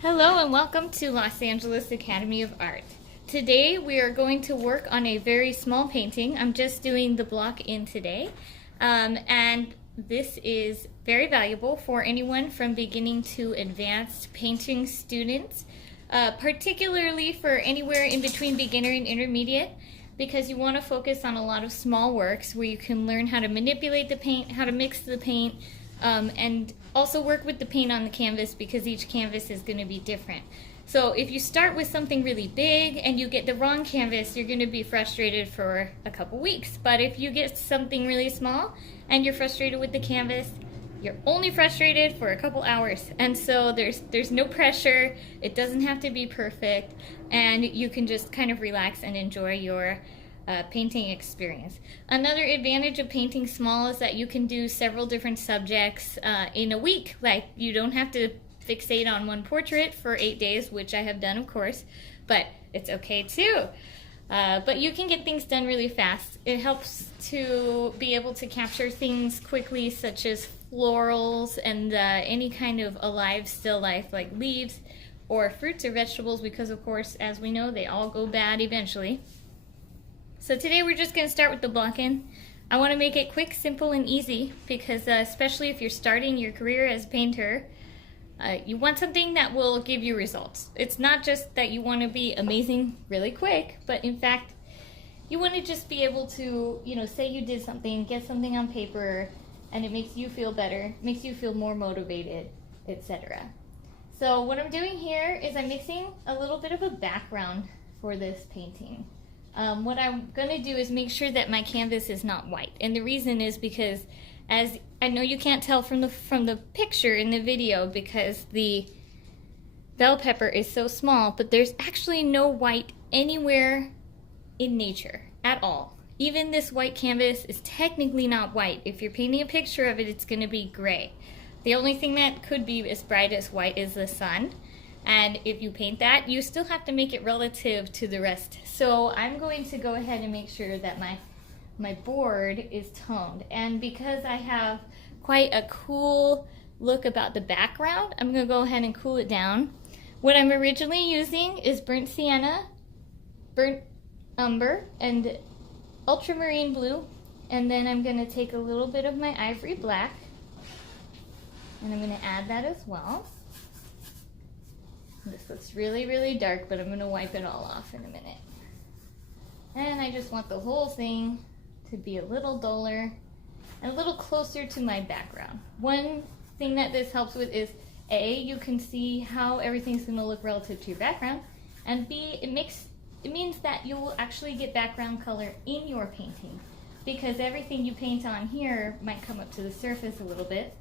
Hello and welcome to Los Angeles Academy of Art. Today we are going to work on a very small painting. I'm just doing the block in today. And this is very valuable for anyone from beginning to advanced painting students, particularly for anywhere in between beginner and intermediate, because you want to focus on a lot of small works where you can learn how to manipulate the paint, how to mix the paint, and also work with the paint on the canvas because each canvas is going to be different. So if you start with something really big and you get the wrong canvas, you're going to be frustrated for a couple weeks. But if you get something really small and you're frustrated with the canvas, you're only frustrated for a couple hours. And so there's no pressure. It doesn't have to be perfect, and you can just kind of relax and enjoy your painting experience. Another advantage of painting small is that you can do several different subjects in a week. Like, you don't have to fixate on one portrait for 8 days, which I have done, of course, but it's okay too. But you can get things done really fast. It helps to be able to capture things quickly, such as florals and any kind of alive still life like leaves or fruits or vegetables, because of course, as we know, they all go bad eventually. So today we're just going to start with the block-in. I want to make it quick, simple, and easy because especially if you're starting your career as a painter, you want something that will give you results. It's not just that you want to be amazing really quick, but in fact, you want to just be able to, say you did something, get something on paper, and it makes you feel better, makes you feel more motivated, etc. So what I'm doing here is I'm mixing a little bit of a background for this painting. What I'm going to do is make sure that my canvas is not white. And the reason is because, as I know you can't tell from the picture in the video because the bell pepper is so small, but there's actually no white anywhere in nature at all. Even this white canvas is technically not white. If you're painting a picture of it, it's going to be gray. The only thing that could be as bright as white is the sun. And if you paint that, you still have to make it relative to the rest. So I'm going to go ahead and make sure that my board is toned. And because I have quite a cool look about the background, I'm going to go ahead and cool it down. What I'm originally using is burnt sienna, burnt umber, and ultramarine blue. And then I'm going to take a little bit of my ivory black, and I'm going to add that as well. This looks really, really dark, but I'm going to wipe it all off in a minute. And I just want the whole thing to be a little duller and a little closer to my background. One thing that this helps with is A, you can see how everything's going to look relative to your background, and B, it means that you will actually get background color in your painting, because everything you paint on here might come up to the surface a little bit.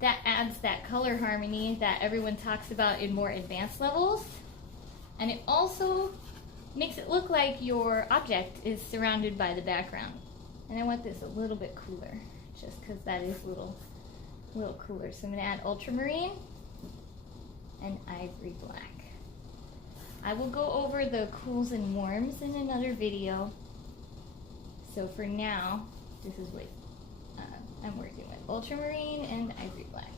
That adds that color harmony that everyone talks about in more advanced levels. And it also makes it look like your object is surrounded by the background. And I want this a little bit cooler, just because that is a little cooler. So I'm going to add ultramarine and ivory black. I will go over the cools and warms in another video. So for now, this is what I'm working with. Ultramarine and ivory black.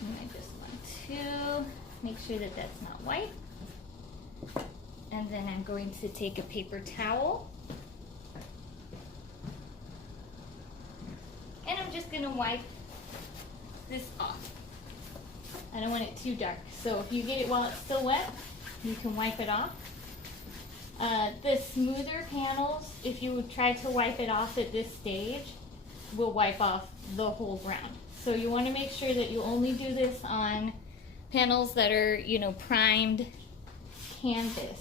And I just want to make sure that that's not white. And then I'm going to take a paper towel. And I'm just going to wipe this off. I don't want it too dark. So if you get it while it's still wet, you can wipe it off. The smoother panels, if you try to wipe it off at this stage, will wipe off the whole ground. So you want to make sure that you only do this on panels that are, primed canvas.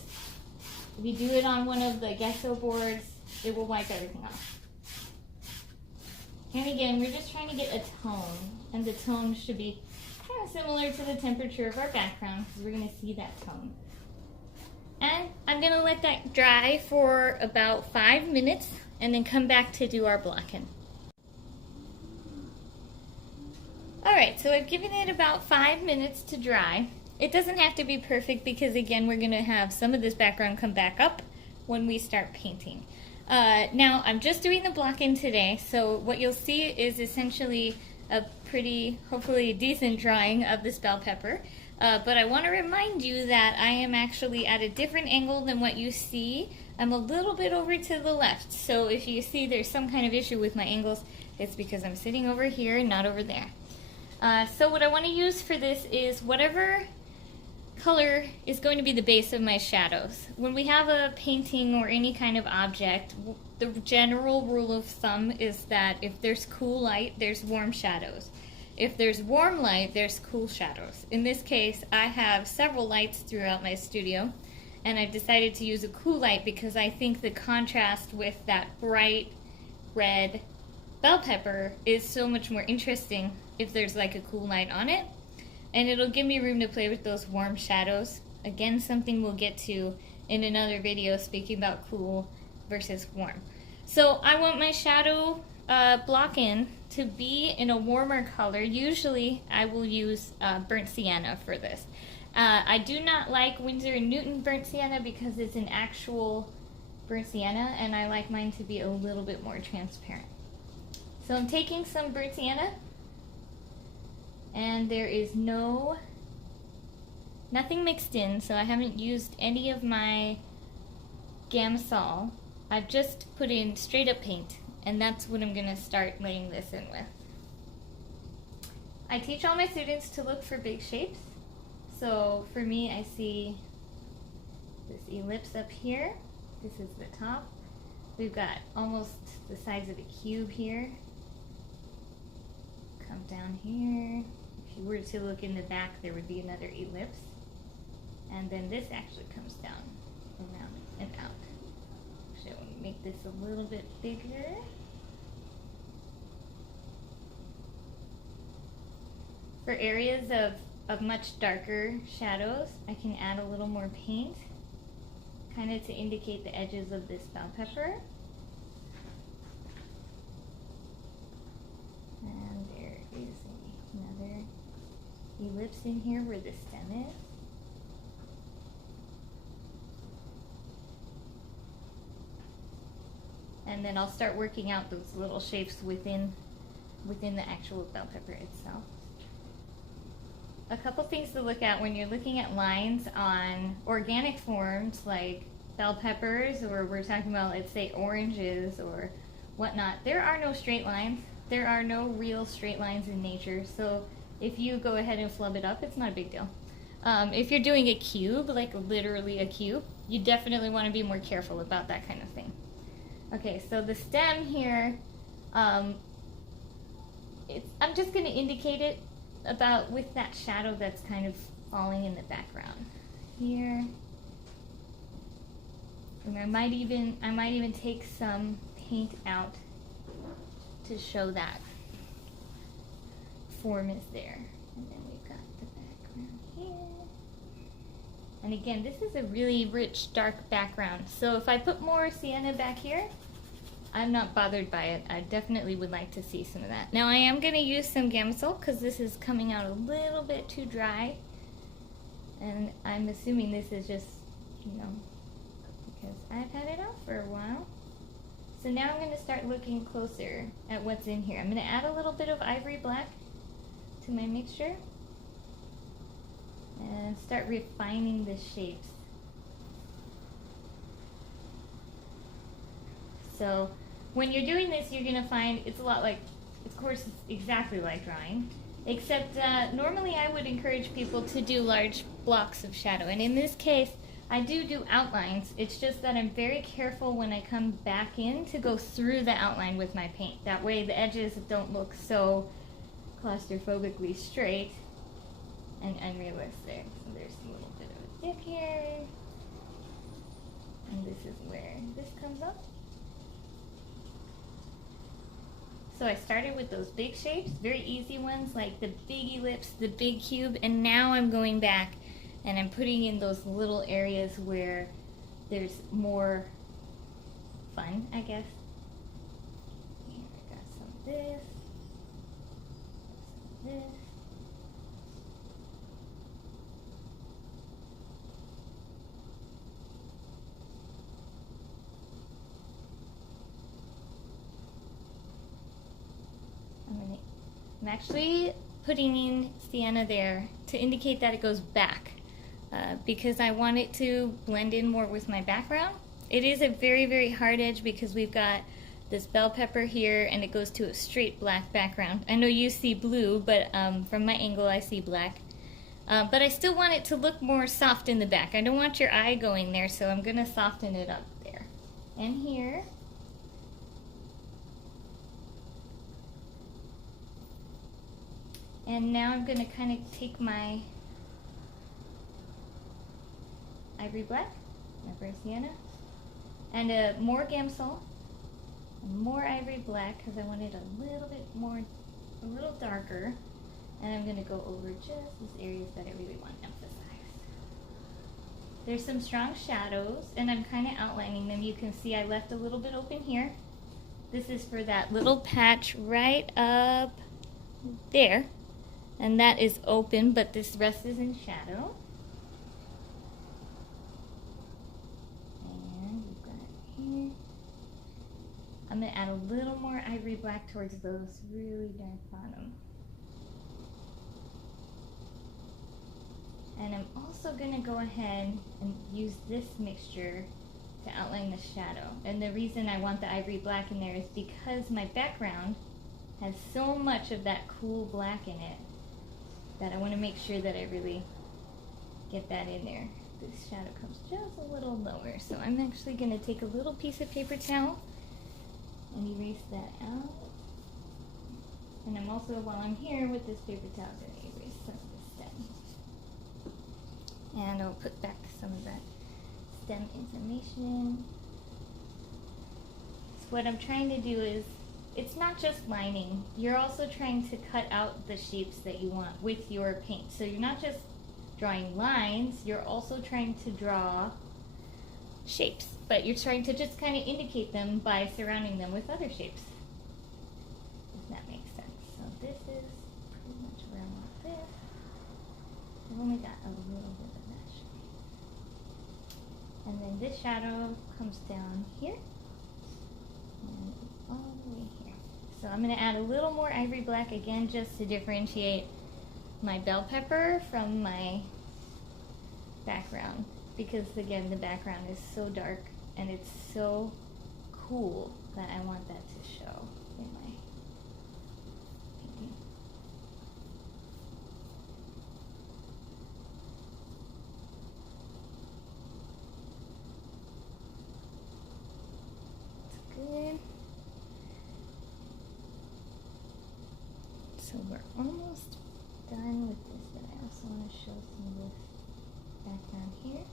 If you do it on one of the gesso boards, it will wipe everything off. And again, we're just trying to get a tone, and the tone should be kind of similar to the temperature of our background, because we're going to see that tone. And I'm going to let that dry for about 5 minutes and then come back to do our block-in. Alright, so I've given it about 5 minutes to dry. It doesn't have to be perfect because, again, we're going to have some of this background come back up when we start painting. Now, I'm just doing the block-in today, so what you'll see is essentially a pretty, hopefully decent drawing of this bell pepper. But I want to remind you that I am actually at a different angle than what you see. I'm a little bit over to the left, so if you see there's some kind of issue with my angles, it's because I'm sitting over here and not over there. So what I want to use for this is whatever color is going to be the base of my shadows. When we have a painting or any kind of object, the general rule of thumb is that if there's cool light, there's warm shadows. If there's warm light, there's cool shadows. In this case, I have several lights throughout my studio, and I've decided to use a cool light because I think the contrast with that bright red bell pepper is so much more interesting if there's like a cool light on it, and it'll give me room to play with those warm shadows. Again, something we'll get to in another video speaking about cool versus warm. So I want my shadow block in to be in a warmer color. Usually I will use burnt sienna for this. I do not like Winsor & Newton burnt sienna because it's an actual burnt sienna, and I like mine to be a little bit more transparent. So I'm taking some burnt sienna, and there is nothing mixed in, so I haven't used any of my Gamsol. I've just put in straight up paint, and that's what I'm going to start laying this in with. I teach all my students to look for big shapes. So for me, I see this ellipse up here. This is the top. We've got almost the size of a cube here. Come down here. If you were to look in the back, there would be another ellipse. And then this actually comes down around and out. Actually, I want to make this a little bit bigger. For areas of much darker shadows, I can add a little more paint, kind of to indicate the edges of this bell pepper. And there is another ellipse in here where the stem is. And then I'll start working out those little shapes within the actual bell pepper itself. A couple things to look at when you're looking at lines on organic forms like bell peppers, or we're talking about, let's say, oranges or whatnot. There are no straight lines. There are no real straight lines in nature. So if you go ahead and flub it up, it's not a big deal. If you're doing a cube, like literally a cube, you definitely want to be more careful about that kind of thing. Okay, so the stem here, I'm just going to indicate it about with that shadow that's kind of falling in the background here. And I might even take some paint out to show that form is there. And then we've got the background here. And again, this is a really rich, dark background. So if I put more sienna back here, I'm not bothered by it. I definitely would like to see some of that. Now I am going to use some Gamsol because this is coming out a little bit too dry. And I'm assuming this is just, because I've had it out for a while. So now I'm going to start looking closer at what's in here. I'm going to add a little bit of ivory black to my mixture and start refining the shapes. So when you're doing this, you're going to find it's a lot like, of course, it's exactly like drawing, except normally I would encourage people to do large blocks of shadow. And in this case, I do outlines. It's just that I'm very careful when I come back in to go through the outline with my paint. That way the edges don't look so claustrophobically straight and unrealistic. So there's a little bit of a dip here. And this is where this comes up. So I started with those big shapes, very easy ones like the big ellipse, the big cube, and now I'm going back and I'm putting in those little areas where there's more fun, I guess. Here I got some of this, some of this. I'm actually putting in sienna there to indicate that it goes back because I want it to blend in more with my background. It is a very, very hard edge because we've got this bell pepper here and it goes to a straight black background. I know you see blue, but from my angle I see black. But I still want it to look more soft in the back. I don't want your eye going there, so I'm going to soften it up there. And here. And now I'm going to kind of take my ivory black, my burnt sienna, and more Gamsol, and more ivory black because I want it a little bit more, a little darker. And I'm going to go over just these areas that I really want to emphasize. There's some strong shadows, and I'm kind of outlining them. You can see I left a little bit open here. This is for that little patch right up there. And that is open, but this rest is in shadow. And we've got here. I'm going to add a little more ivory black towards those really dark bottoms. And I'm also going to go ahead and use this mixture to outline the shadow. And the reason I want the ivory black in there is because my background has so much of that cool black in it that I want to make sure that I really get that in there. This shadow comes just a little lower. So I'm actually going to take a little piece of paper towel and erase that out. And I'm also, while I'm here with this paper towel, going to erase some of the stem. And I'll put back some of that stem information. So what I'm trying to do is, it's not just lining, you're also trying to cut out the shapes that you want with your paint. So you're not just drawing lines, you're also trying to draw shapes, but you're trying to just kind of indicate them by surrounding them with other shapes, if that makes sense. So this is pretty much where I want this. I've only got a little bit of that shape. And then this shadow comes down here and all the way here. So I'm going to add a little more ivory black again just to differentiate my bell pepper from my background, because again the background is so dark and it's so cool that I want that to show in my painting. That's good. So we're almost done with this, but I also want to show some of this background here.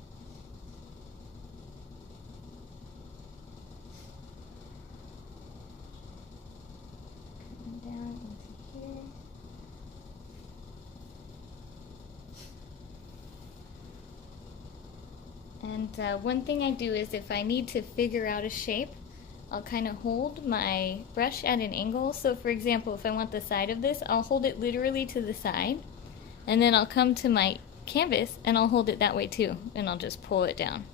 Coming down into here. And one thing I do is if I need to figure out a shape, I'll kind of hold my brush at an angle. So for example, if I want the side of this, I'll hold it literally to the side. And then I'll come to my canvas and I'll hold it that way too. And I'll just pull it down.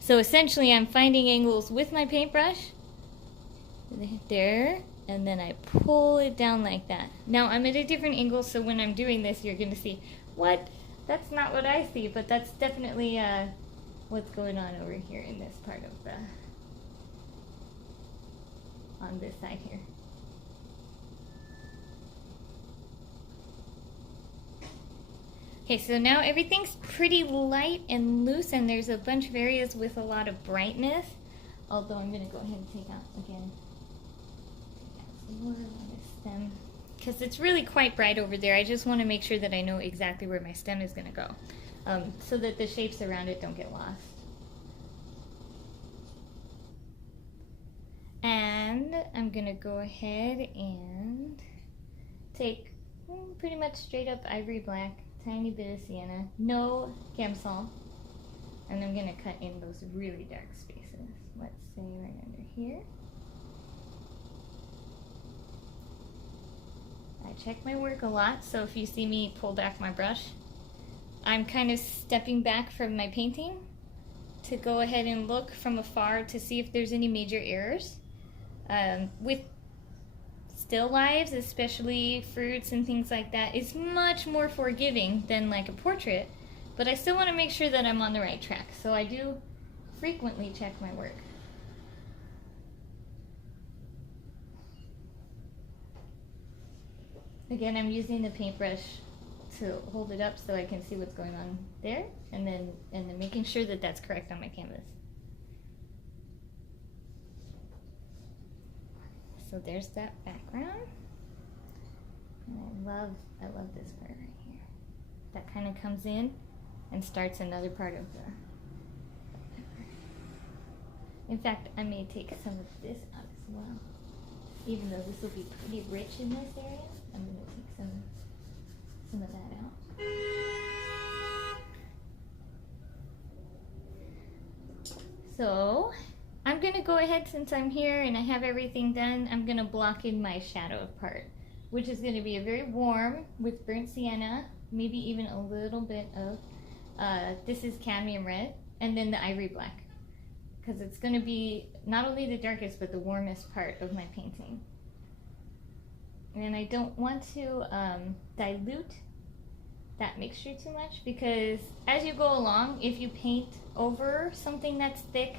So essentially I'm finding angles with my paintbrush. There. And then I pull it down like that. Now I'm at a different angle, so when I'm doing this, you're going to see, what? That's not what I see, but that's definitely what's going on over here in this part of the... on this side here. Okay, so now everything's pretty light and loose, and there's a bunch of areas with a lot of brightness. Although I'm going to go ahead and take out again. Take out some more on this stem, because it's really quite bright over there. I just want to make sure that I know exactly where my stem is going to go, so that the shapes around it don't get lost. And I'm going to go ahead and take pretty much straight up ivory black, tiny bit of sienna, no Gamsol, and I'm going to cut in those really dark spaces. Let's say right under here. I check my work a lot, so if you see me pull back my brush, I'm kind of stepping back from my painting to go ahead and look from afar to see if there's any major errors. With still lives, especially fruits and things like that, is much more forgiving than like a portrait, but I still want to make sure that I'm on the right track, so I do frequently check my work. Again, I'm using the paintbrush to hold it up so I can see what's going on there, and then making sure that that's correct on my canvas. So there's that background, and I love this part right here. That kind of comes in and starts another part of the pepper. In fact, I may take some of this out as well. Even though this will be pretty rich in this area, I'm going to take some of that out. So I'm going to go ahead, since I'm here and I have everything done, I'm going to block in my shadow part, which is going to be a very warm with burnt sienna, maybe even a little bit of, this is cadmium red, and then the ivory black, because it's going to be not only the darkest but the warmest part of my painting. And I don't want to dilute that mixture too much, because as you go along, if you paint over something that's thick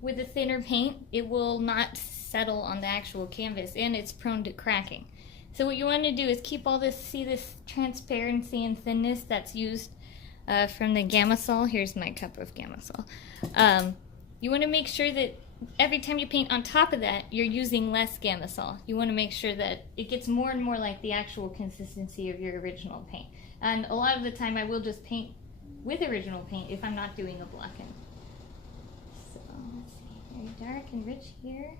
with a thinner paint, it will not settle on the actual canvas and it's prone to cracking. So what you want to do is keep all this, see this transparency and thinness that's used from the Gamasol. Here's my cup of Gamasol. You want to make sure that every time you paint on top of that, you're using less Gamasol. You want to make sure that it gets more and more like the actual consistency of your original paint. And a lot of the time I will just paint with original paint if I'm not doing a block-in. So let's see, very dark and rich here.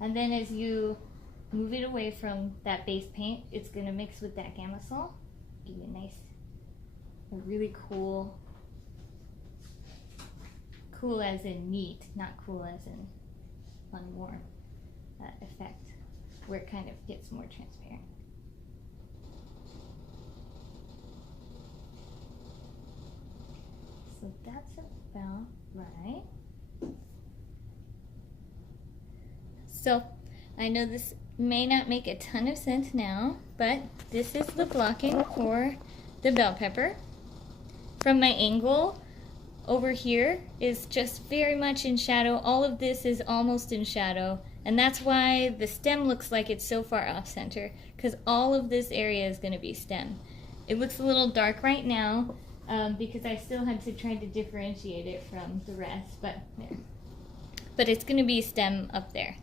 And then as you move it away from that base paint, it's going to mix with that Gamasol. Give you a nice, a really cool as in neat, not cool as in unwarm effect, where it kind of gets more transparent. So that's about right. So I know this may not make a ton of sense now, but this is the blocking for the bell pepper. From my angle over here is just very much in shadow. All of this is almost in shadow, and that's why the stem looks like it's so far off center, because all of this area is going to be stem. It looks a little dark right now because I still had to try to differentiate it from the rest, but it's going to be stem up there.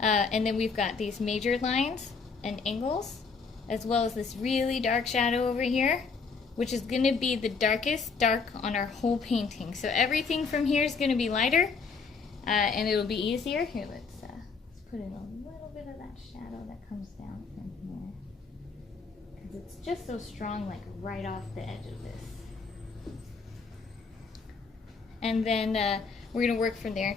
And then we've got these major lines and angles, as well as this really dark shadow over here, which is going to be the darkest dark on our whole painting. So everything from here is going to be lighter, and it'll be easier. Here, let's put in a little bit of that shadow that comes down from here, because it's just so strong, like right off the edge of this. And then we're going to work from there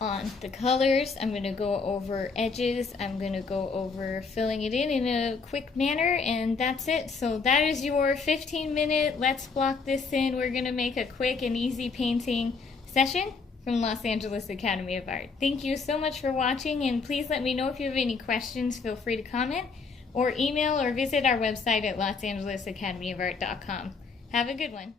on the colors. I'm going to go over edges. I'm going to go over filling it in a quick manner, and that's it. So that is your 15-minute let's block this in. We're going to make a quick and easy painting session from Los Angeles Academy of Art. Thank you so much for watching, and please let me know if you have any questions. Feel free to comment or email or visit our website at losangelesacademyofart.com. Have a good one.